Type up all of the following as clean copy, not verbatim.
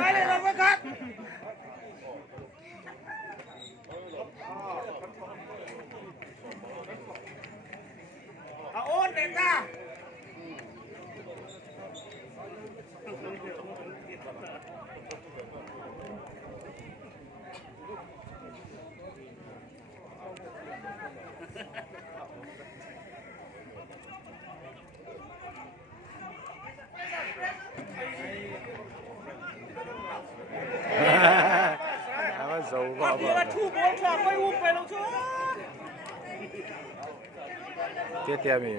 ไปเลยลงมาครับโอนเด็กจ้าCó thể là chu bố cho quay úp về đâu chứ. Tiết tiêm gì?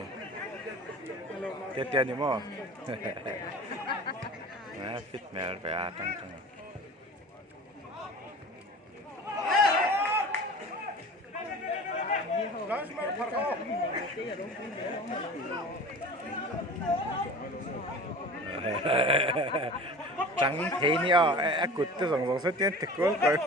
Tiết tiêm gì mà? Fit mẹ phải ăn trăng trăng. Trắng thế nhỉ? Cụt tôi dùng số tiền thực quá rồi.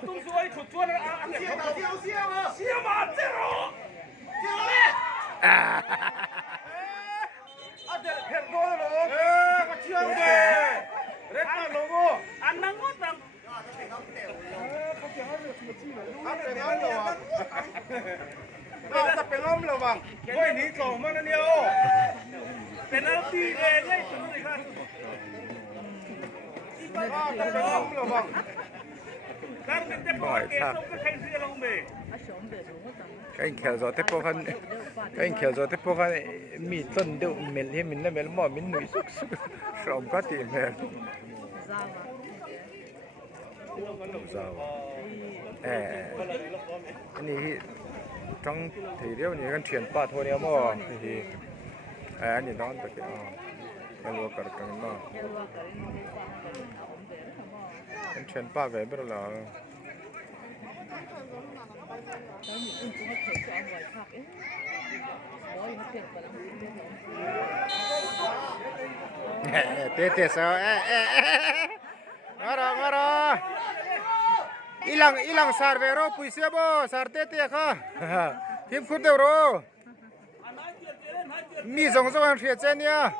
จะเป็นล้มระวังเฮ้ยหนีส่งมาแล้วเนี่ยเป็นอะไรตีเลยเนี่ยจุดนี้ครับจะเป็นล้มระวังการเป็นจะปล่อยเกมต้องก็ใครเสียลงไปcái anh khéo gió thế bao khăn cái anh khéo gió thế bao khăn mì tuần đậu mình thêm mình là mình mỏ mình núi xúc xúc sòng có tiền này anh này trong thì nếu như con chuyển qua thôi nếu mà thì anh nhìn đó được cái cái lúa cả cái mà con chuyển qua về biết là tê tê sao ngaro ngaro ilang sar vero puisi bo sar tê tê kha phim khut đều ro mi zong zong ang thiệt chen nha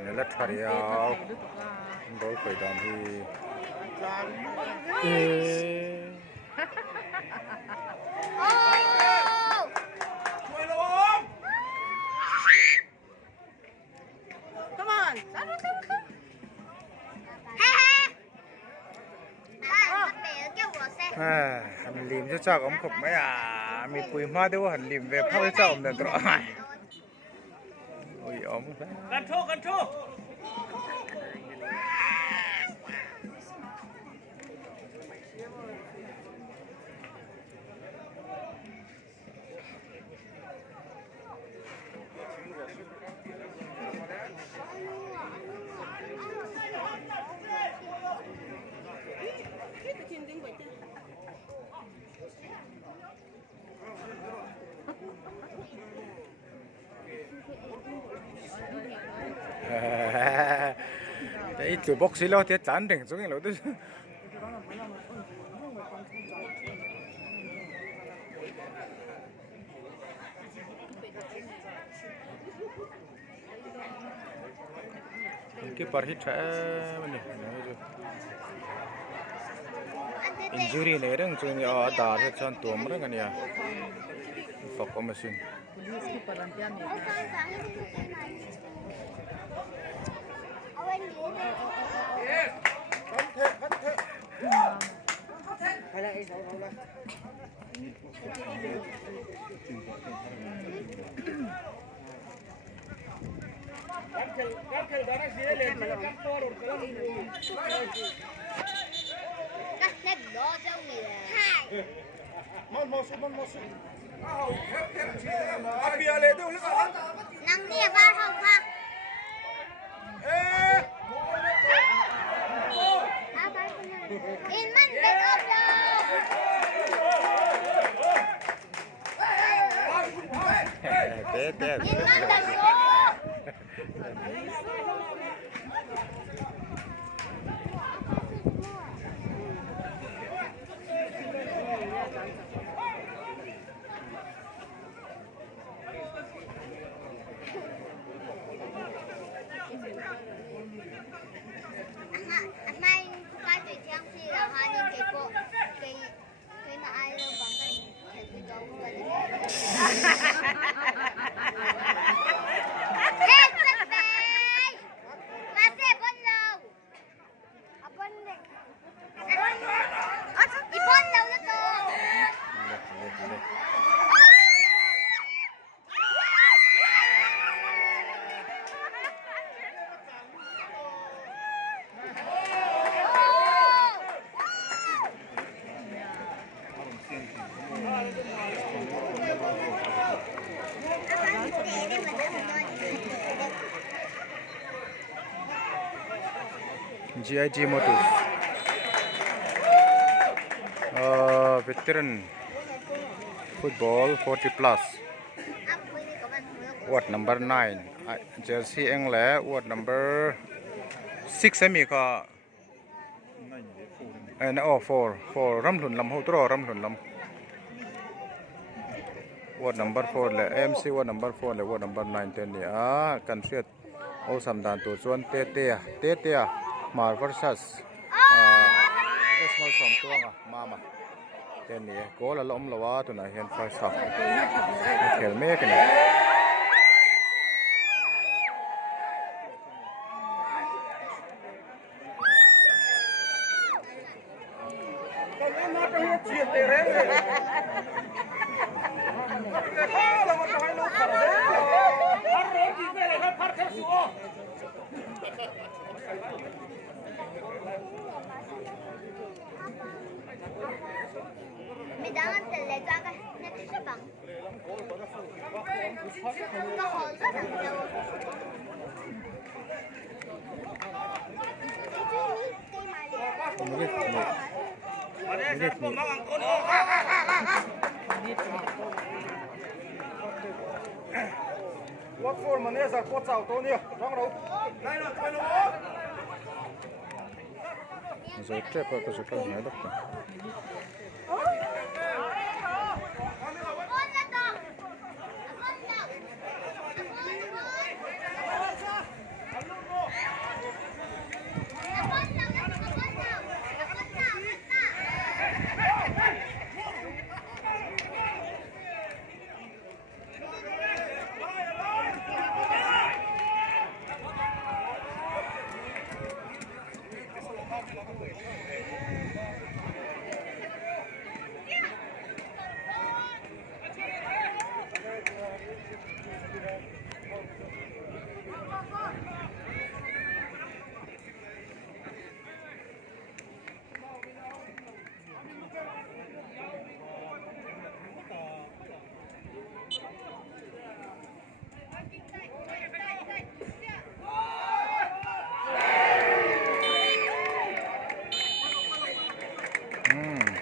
เนี่ยละทาริยาวโดยไปดอนที่Come on. hành liềm cho chắc ống khục mấy mình quỳ hoa đâu hành liềm về phao cho ông đừng rõ ôi ốngกันโชกันโชđấy từ bốc xí lo thì chán đỉnh xuống cái lối tôi cái party trẻ mình injury này đó chúng ở đà thì chọn tuồng đó cái này phục có machine Nắng nia ba không ha. In man back up now. té In man back up. Mai cái chuyện trang phi là hai nhân cái bộ cái mà ai đâu bằng cái cái gấu người hết rất bài mà sẽ bận lâu bận đi bận lâu đó thôi. GIG Motors veteran football 40 plus ward number 9 jersey engle ward number 6 em ka and oh 4 ramhlun lam ho tro ramhlun lam ward number 4 le MC ward number 4 le ward number 9 ten ni kan siat o samdan tu chuan te mar versus small som tuanga mama ten ni ko la lom lawa tu na hian first half khel me kan Mày đang ăn tiền lấy ra cái này cái bằng nó hòn rất là nhiều. What for mà nè giờ quất chảo tôi nè, trong đâu? Đây là tôi luôn. rồi trap cái số cái này đó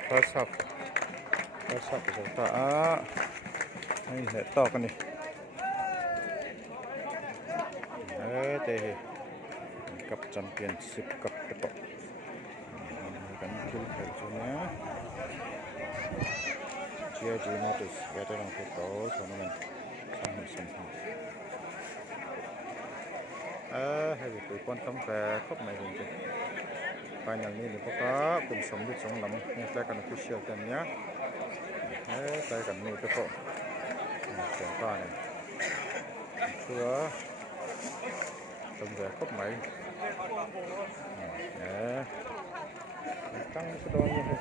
first half kita ini letak kan ni teh cup championship cup tepak kan full kerjanya GIG Motors veteran football tournament sama hay là tụi con không về khóc này rồi final này thì có cùng sống với sống lắm nghe tay cần official tên nhá tay cần nuôi cái bộ chuyển qua này xưa sống về khóc máy tăng cái đôi như thế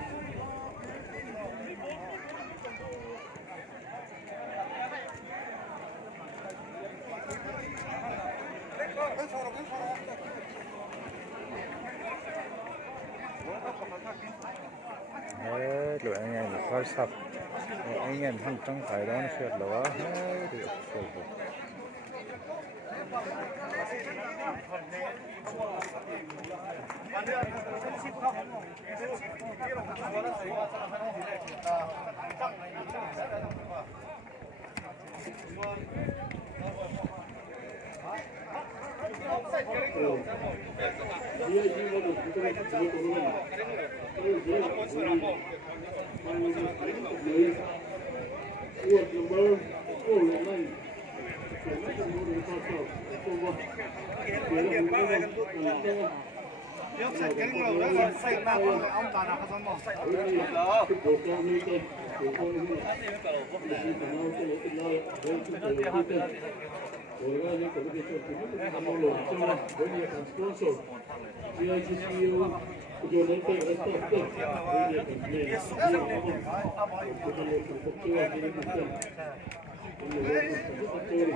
lựa anh em khơi sập anh em thằng trong phải đó nó xuyệt lửa thì Sai cái ngầu đó là sai ba con là ông ta nào không mò sai Gracias.